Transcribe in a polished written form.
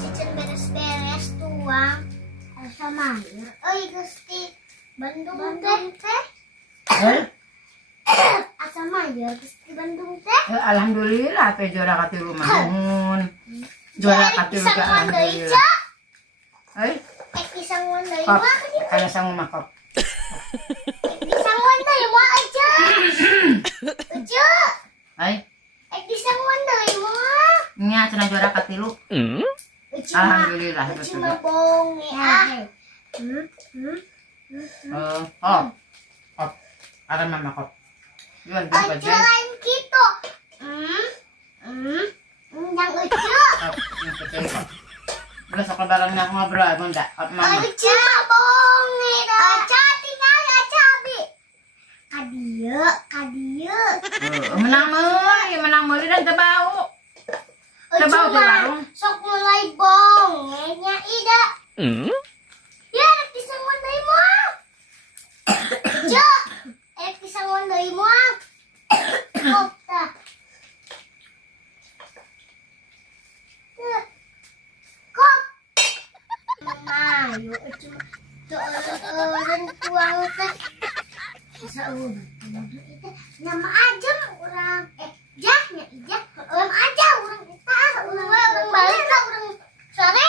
cicen beres-beres tuang. Sama ya. Gusti Bandung teh. Asa mah Gusti Bandung teh. Alhamdulillah teh juara katilu mah nuhun. Juara katilu ge alhamdulillah. Pisang deui Kop, mah. aya sangu mah kop. Pisang deui mah aja. Aja. Pisang deui mah. Nya cenah juara katilu. Alhamdulillah betul. Cuma bohong ya. Kop. Ada mama kop. Jual baju. Jalan gitu. Yang ucu. Udah sok barangnya ngobrol bunda. Mama. Cuma bohong ya. Aca tinggal aca abi. Kadieu. Menang meuli dan teu bau. Teu bau di warung. Sok mulai bongenya ida. Ya, pisang deui moal. Jo, pisang deui moal. Kop tah. Kop. Mama, yuk cuma orang tuang teh. Saudah itu nama aja orang jahnya ijah orang aja orang kita orang balik lah orang sore